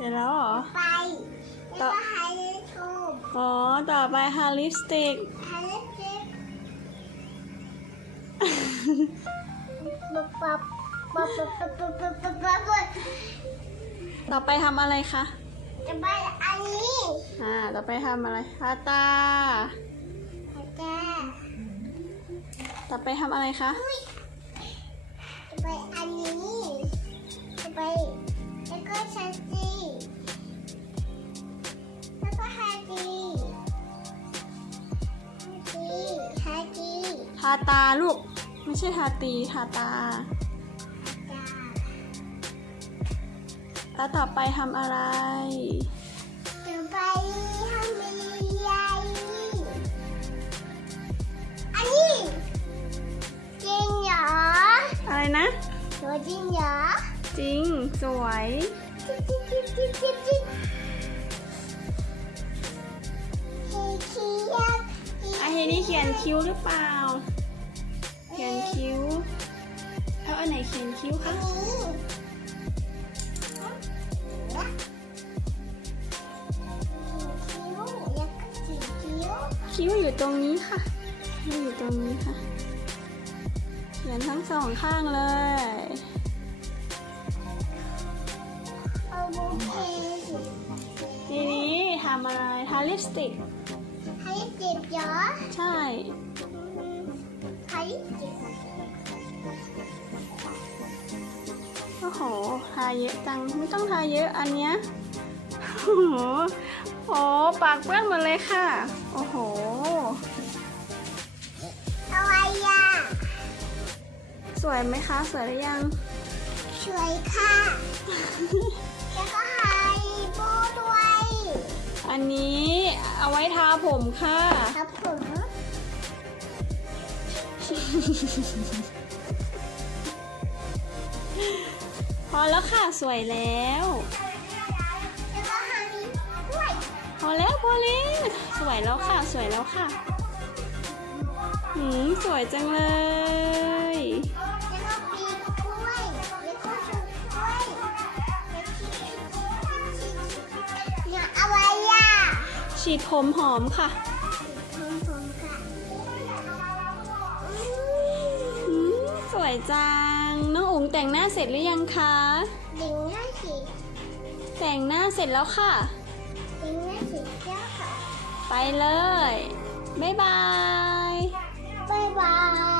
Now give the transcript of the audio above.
เสร็จแล้วเหรอ ไปแล้วก็ไฮเลโทมอ๋อ ต่อไปทาลิปสติก ไฮเลเจ็บปั๊บปั๊บปั๊บปั๊บปั๊บปั๊บปั๊บปั๊บต่อไปทำอะไรคะ จะไปอันนี้อ่า ต่อไปทำอะไรทาตาอาจารย์ต่อไปทำอะไรคะ จะไปอันนี้จะไปแล้วก็ชันจีาตาลูก ไม่ใช่ทาตีทาตาจ้าแล้วต่อไปทำอะไรจะไปทำอะไรอันนี้จริงเหรออะไรนะตัวจริงเหรอจริง สวย จิ๊บจิ๊บจิ๊บจิ๊บจิ๊บจิ๊บเฮ้ยเขียนไอะเฮนี่เขียนคิ้วหรือเปล่า อันไหนเขียนคิ้วอัคะนนี้นะคิ้วแล้วก็สีคิ้วคิ้วอยู่ตรงนี้ค่ะคิ้วอยู่ตรงนี้ค่ะ เขียนทั้งสองข้างเลยเอาบุกเพนทีนี้ทำอะไร ทาลิปสติกให้เจ็บเหรอ ใช่ โอ้โหทาเยอะจัง ไม่ต้องทาเยอะอันเนี้ยโอ้โหโอ้ปากเปื้อนหมดเลยค่ะ โอ้โหอะไรอะสวยไหมคะ สวยหรือยังช่วยค่ะ แล้วก็ไฮโบด้วย อันนี้เอาไว้ทาผมค่ะ ครับผม พอแล้วค่ะสวยแล้ว พอแล้วพอแล้วสวยแล้วค่ะสวยแล้วค่ะหืมสวยจังเลยฉีดผมหอมค่ะสวยจ้า น้องอุ๋งแต่งหน้าเสร็จหรือยังคะ เด็กหน้าสีแต่งหน้าเสร็จแล้วค่ะ เด็กหน้าสีเจ้าค่ะ ไปเลย บ๊ายบาย บ๊ายบาย